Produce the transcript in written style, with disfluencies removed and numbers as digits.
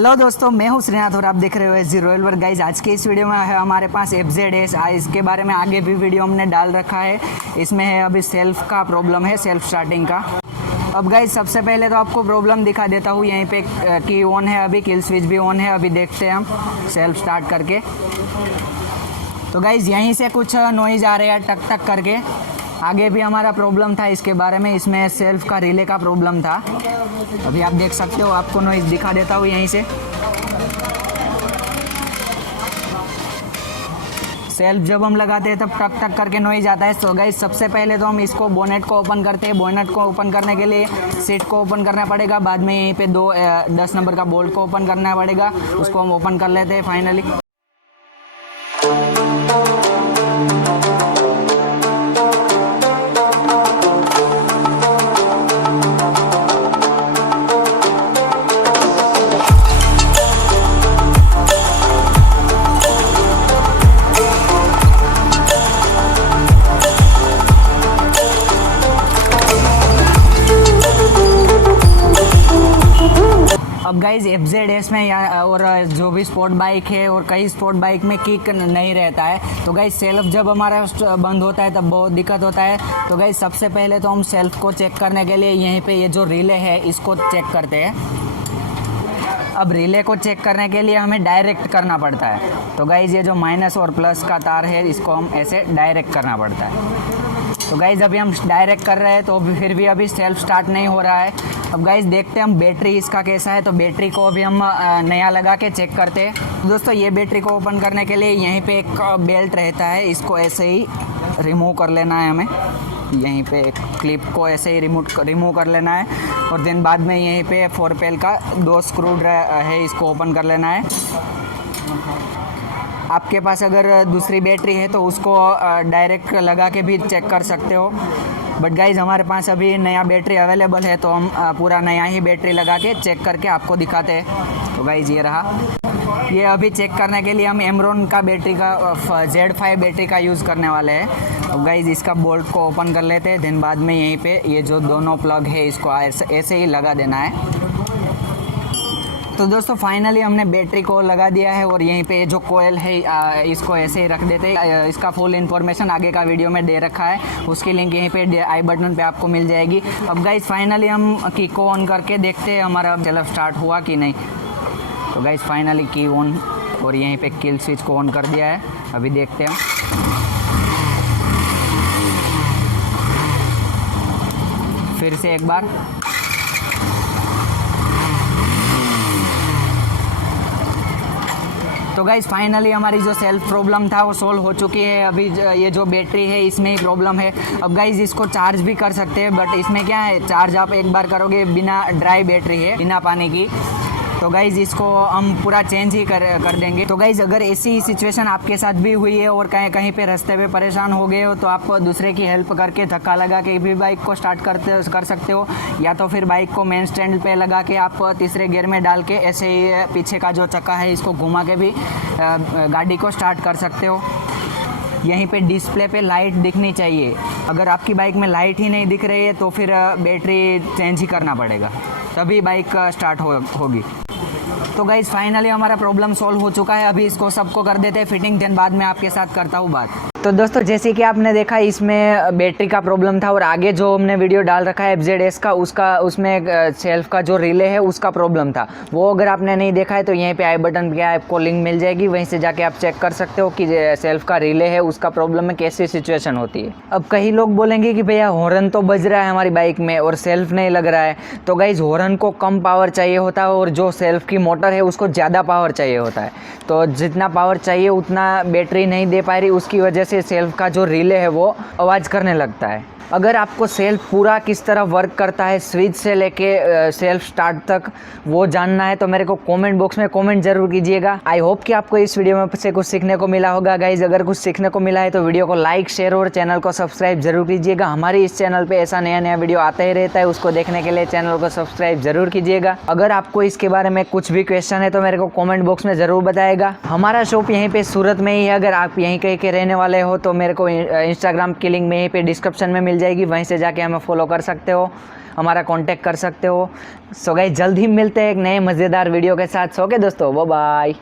Hello दोस्तों, मैं हूं श्रीनाथ और आप देख रहे हो एसजी रॉयल वर्क। गाइज आज के इस वीडियो में है हमारे पास FZS। इसके बारे में आगे भी वीडियो हमने डाल रखा है। इसमें है अभी सेल्फ का प्रॉब्लम है, सेल्फ स्टार्टिंग का। अब गाइज सबसे पहले तो आपको प्रॉब्लम दिखा देता हूँ। यहीं पे की ऑन है, अभी किल स्विच भी ऑन है। अभी देखते हैं हम सेल्फ स्टार्ट करके। तो गाइज यहीं से कुछ नॉइज़ आ रहा है टक टक करके। आगे भी हमारा प्रॉब्लम था इसके बारे में, इसमें सेल्फ का रिले का प्रॉब्लम था। अभी आप देख सकते हो, आपको नॉइज़ दिखा देता हूँ यहीं से। सेल्फ जब हम लगाते हैं तब टक टक करके नॉइज़ आता है। तो गाइस सबसे पहले तो हम इसको बोनेट को ओपन करते हैं। बोनेट को ओपन करने के लिए सीट को ओपन करना पड़ेगा। बाद में यहीं पे 10 नंबर का बोल्ट को ओपन करना पड़ेगा। उसको हम ओपन कर लेते हैं फाइनली। अब गाइज FZS में और जो भी स्पोर्ट बाइक है और कई स्पोर्ट बाइक में किक नहीं रहता है। तो गाइज सेल्फ जब हमारा बंद होता है तब बहुत दिक्कत होता है। तो गाइज सबसे पहले तो हम सेल्फ को चेक करने के लिए यहीं पे ये जो रिले है इसको चेक करते हैं। अब रिले को चेक करने के लिए हमें डायरेक्ट करना पड़ता है। तो गाइज ये जो माइनस और प्लस का तार है इसको हम ऐसे डायरेक्ट करना पड़ता है। तो गाइज अभी हम डायरेक्ट कर रहे हैं तो फिर भी अभी सेल्फ स्टार्ट नहीं हो रहा है। अब गाइज देखते हैं हम बैटरी इसका कैसा है। तो बैटरी को अभी हम नया लगा के चेक करते हैं। दोस्तों ये बैटरी को ओपन करने के लिए यहीं पे एक बेल्ट रहता है, इसको ऐसे ही रिमूव कर लेना है हमें। यहीं पे एक क्लिप को ऐसे ही रिमूव कर लेना है। और देन बाद में यहीं पे 4 पेल का 2 स्क्रू है, इसको ओपन कर लेना है। आपके पास अगर दूसरी बैटरी है तो उसको डायरेक्ट लगा के भी चेक कर सकते हो। बट गाइज हमारे पास अभी नया बैटरी अवेलेबल है तो हम पूरा नया ही बैटरी लगा के चेक करके आपको दिखाते हैं। तो गाइज ये रहा। ये अभी चेक करने के लिए हम एमरॉन का बैटरी का Z5 बैटरी का यूज़ करने वाले हैं। तो गाइज इसका बोल्ट को ओपन कर लेते हैं। देन बाद में यहीं पे ये जो दोनों प्लग है इसको ऐसे ही लगा देना है। तो दोस्तों फाइनली हमने बैटरी को लगा दिया है और यहीं पे जो कोयल है इसको ऐसे ही रख देते हैं। इसका फुल इन्फॉर्मेशन आगे का वीडियो में दे रखा है, उसकी लिंक यहीं पे आई बटन पे आपको मिल जाएगी। अब गाइज फाइनली हम की को ऑन करके देखते हैं हमारा सेल्फ स्टार्ट हुआ कि नहीं। तो गाइज फाइनली की ऑन और यहीं पे किल स्विच को ऑन कर दिया है। अभी देखते हैं फिर से एक बार। तो गाइज फाइनली हमारी जो सेल्फ प्रॉब्लम था वो सोल्व हो चुकी है। अभी ये जो बैटरी है इसमें ही प्रॉब्लम है। अब गाइज इसको चार्ज भी कर सकते हैं, बट इसमें क्या है, चार्ज आप एक बार करोगे, बिना ड्राई बैटरी है, बिना पानी की। तो गाइज़ इसको हम पूरा चेंज ही कर देंगे। तो गाइज़ अगर ऐसी सिचुएशन आपके साथ भी हुई है और कहीं पे रास्ते पे परेशान हो गए हो तो आप दूसरे की हेल्प करके धक्का लगा के भी बाइक को स्टार्ट कर सकते हो, या तो फिर बाइक को मेन स्टैंड पे लगा के आप तीसरे गियर में डाल के ऐसे ही पीछे का जो चक्का है इसको घुमा के भी गाड़ी को स्टार्ट कर सकते हो। यहीं पे डिस्प्ले पे लाइट दिखनी चाहिए। अगर आपकी बाइक में लाइट ही नहीं दिख रही है तो फिर बैटरी चेंज ही करना पड़ेगा, तभी बाइक स्टार्ट होगी। तो गाइज फाइनली हमारा प्रॉब्लम सॉल्व हो चुका है। अभी इसको सबको कर देते हैं फिटिंग, देन बाद में आपके साथ करता हूँ बात। तो दोस्तों जैसे कि आपने देखा इसमें बैटरी का प्रॉब्लम था और आगे जो हमने वीडियो डाल रखा है FZS का उसमें सेल्फ का जो रिले है उसका प्रॉब्लम था। वो अगर आपने नहीं देखा है तो यहीं पे आई बटन पे आपको लिंक मिल जाएगी, वहीं से जाके आप चेक कर सकते हो कि सेल्फ का रिले है उसका प्रॉब्लम में कैसी सिचुएशन होती है। अब कई लोग बोलेंगे कि भैया हॉर्न तो बज रहा है हमारी बाइक में और सेल्फ नहीं लग रहा है। तो गाइज हॉर्न को कम पावर चाहिए होता है और जो सेल्फ की मोटर है उसको ज़्यादा पावर चाहिए होता है। तो जितना पावर चाहिए उतना बैटरी नहीं दे पा रही, उसकी वजह से सेल्फ का जो रिले है वो आवाज़ करने लगता है। अगर आपको सेल्फ पूरा किस तरह वर्क करता है स्विच से लेके सेल्फ स्टार्ट तक वो जानना है तो मेरे को कमेंट बॉक्स में कमेंट जरूर कीजिएगा। आई होप कि आपको इस वीडियो में से कुछ सीखने को मिला होगा। गाइज अगर कुछ सीखने को मिला है तो वीडियो को लाइक शेयर और चैनल को सब्सक्राइब जरूर कीजिएगा। हमारे इस चैनल पे ऐसा नया वीडियो आता ही रहता है, उसको देखने के लिए चैनल को सब्सक्राइब जरूर कीजिएगा। अगर आपको इसके बारे में कुछ भी क्वेश्चन है तो मेरे को कॉमेंट बॉक्स में ज़रूर बताएगा। हमारा शॉप यहीं पे सूरत में ही है। अगर आप यहीं कहीं के रहने वाले हो तो मेरे को इंस्टाग्राम की लिंक में यहीं पे डिस्क्रिप्शन में मिल जाएगी, वहीं से जाके हमें फॉलो कर सकते हो, हमारा कांटेक्ट कर सकते हो। सो गाइस जल्द ही मिलते हैं एक नए मज़ेदार वीडियो के साथ। सो ओके दोस्तों, बाय बाय।